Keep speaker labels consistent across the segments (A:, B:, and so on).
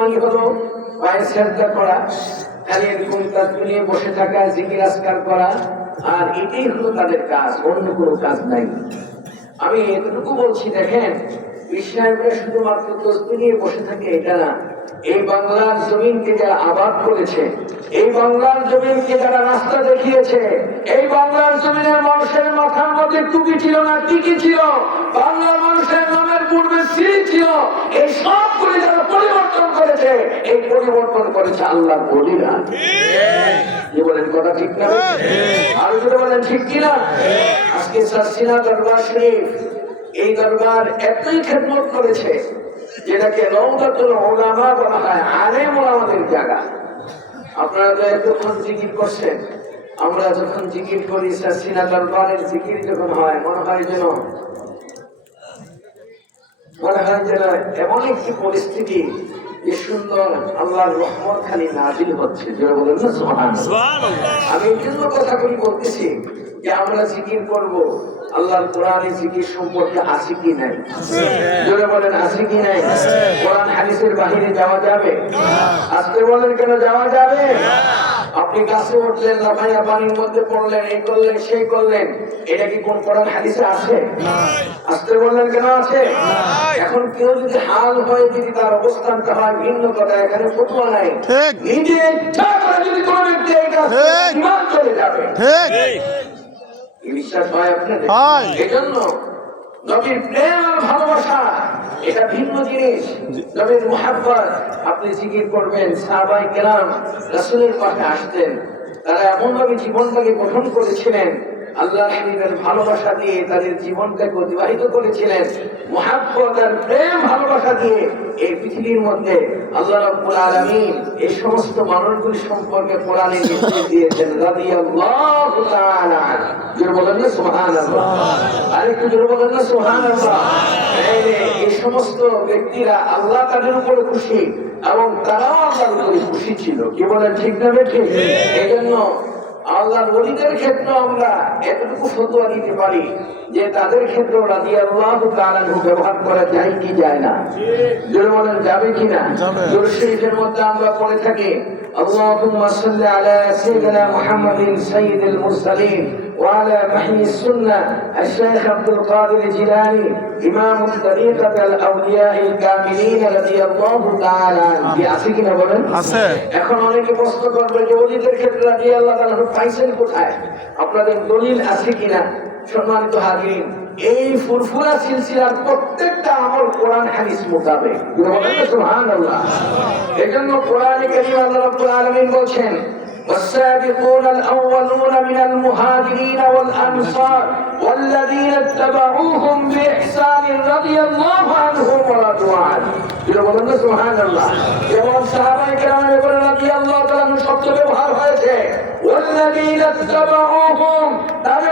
A: মানে হলো সেজদা করা এরকম নিয়ে বসে থাকা, জিকির আসকার করা, আর এটাই হলো তাদের কাজ, অন্য কোনো কাজ নাই। আমি এতটুকু বলছি, দেখেন শুধুমাত্র তসবি নিয়ে বসে থাকে, এটা না। এই বাংলার জমিনকে যারা আবাদ করেছে, এই বাংলার জমিনকে যারা রাস্তা দেখিয়েছে, এই বাংলার জমিনের মানুষের মাথার মধ্যে টুপি ছিল না টিকি ছিল? বাংলার মানুষের পূর্বে ছিল এই সবগুলি যারা পরিবর্তন করেছে এই পরিবর্তন করেছে আল্লাহর বলিরা। কি বলেন কথা ঠিক না? আর যদি বলেন ঠিক কিনা? আজকে সাসিনা দরবার শরীফ এই দরবার এতই খেদমত করেছে যেটাকে রৌদাতুল ওলামা বলা হয় আলেম ওলামাদের জায়গা। আপনারা তো এতক্ষণ জিকির করছেন আমরা যখন জিকির করি সাসিনা দরবারের জিকির যখন হয় মনে হয় যেন মনে হয় যেন এমন একটি পরিস্থিতি যে সুন্দর আল্লাহর রহমত খালি নাজিল হচ্ছে। বলেন না আমি এই জন্য কথাগুলি বলতেছি যে আমরা জিকির করব আল্লাহর কোরআনে জিকির সম্পর্কে আছে কি নাই? জোরে বলেন আছে কি নাই? কোরআন হাদিসের বাহিরে যাওয়া যাবে? আজকে বলেন কেন যাওয়া যাবে? আপনি গাছে উঠলেন লাফাইয়া পানির মধ্যে পড়লেন এই করলেন সেই করলেন। এটা কি কোন কোরআন হাদিসে আছে? আসতে বললেন কেন আছে? এখন কেউ যদি হাল হয়ে যদি তার অবস্থানটা হয় ভিন্ন কথা এখানে ফতুয়া নাই।
B: ঠিক।
A: নিজে ইচ্ছা করে যদি কোনো ব্যক্তি এই কাজ চলে যাবে।
B: ঠিক।
A: বিশ্বাস হয় আপনাদের? এজন্য নবীর প্রেম ভালোবাসা এটা ভিন্ন জিনিস। নবীর মোহাব্বত আপনি জিকির করবেন সাহাবাই কেরাম রাসুলের পাশে আসতেন। তারা এমনভাবে জীবনটাকে গঠন করেছিলেন আল্লাহ ভালোবাসা দিয়ে তাদের জীবনটাকে অতিবাহিত করেছিলেন। আর প্রেম ভালোবাসা দিয়ে এই পৃথিবীর মধ্যে আল্লাহ রাব্বুল আলামিন এই সমস্ত মানুষগুলি সম্পর্কে কোরআনে নির্দেশ দিয়েছেন রাদিয়াল্লাহু তাআলা জোরে বলেন না সুবহানাল্লাহ। আরেকটু জোরে বলেন না সুবহানাল্লাহ। এই সমস্ত ব্যক্তিরা আল্লাহ তাদের উপরে খুশি এবং তারাও আল্লাহর উপরে খুশি ছিল। কি বলেন ঠিক না ঠিক? এই জন্য আল্লাহর ক্ষেত্রে আমরা এতটুকু ফতুয়া দিতে পারি যে তাদের ক্ষেত্রে রাদিয়াল্লাহু তাআলা ব্যবহার করা যায় কি যায় না? যদি বলেন যাবে
B: কিনা
A: জোর শরীফের মধ্যে আমরা পড়ে থাকি। اللهم صل على سيدنا محمد سيد المرسلين وعلى محيي السنة الشيخ عبد القادر الجيلاني إمام طريقة الأولياء الكاملين رضي الله تعالى عنه কি আছে কিনা বলেন
B: আছে
A: এখন অনেকে প্রশ্ন করবে যে অলিদের ক্ষেত্রে রাজি আল্লাহ তাআলা পাইছেন কোথায় আপনাদের দলিল আছে কিনা সম্মানিত হাজিরিন এই ফুরফুরা সিলসিলার প্রত্যেকটা আমল কোরআন হাদিস মোতাবেক সুবহানাল্লাহ এজন্য কোরআনে কারীম আল্লাহ রাব্বুল আলামিন বলছেন والسابقون الأولون من المهاجرين والأنصار والذين اتبعوهم بإحسان رضي الله عنهم ورضوا عنه যেটা বলেন না সুবহানাল্লাহ যেমন সাহাবায়ে কেরামের উপরে রাদিয়াল্লাহু তাআলা শব্দ ব্যবহার হয়েছে والذين اتبعوهم তাদের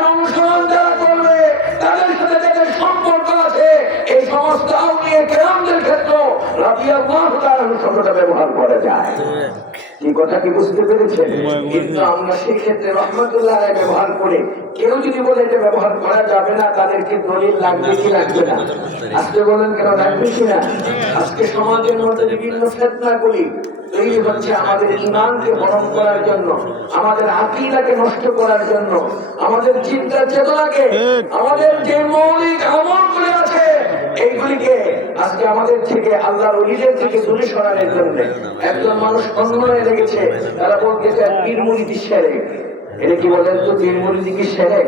A: কেরামদের ক্ষেত্রে শব্দটা ব্যবহার করা যায়। কি কথা কি বুঝতে পেরেছেন? কিন্তু আমরা সেই ক্ষেত্রে রহমতুল্লাহ ব্যবহার করে কেউ যদি বলে এটা ব্যবহার করা যাবে না তাদেরকে দলিল লাগবে কি লাগবে না? আজকে বলেন কেন লাগবে কি না? আজকে সমাজের মধ্যে বিভিন্ন ফেতনাগুলি তৈরি হচ্ছে আমাদের ইমানকে হরণ করার জন্য আমাদের আকিদাকে নষ্ট করার জন্য আমাদের চিন্তা চেতনাকে আমাদের যে মৌলিক এইগুলিকে আজকে আমাদের থেকে আল্লাহ অলিদের থেকে দূরে সরানোর জন্য একজন মানুষ অন্যমনে লেগেছে, তারা বলতে চায় পীর মুরিদি সেরে এটা কি বলেন তো পীর মুরিদি কি সেরে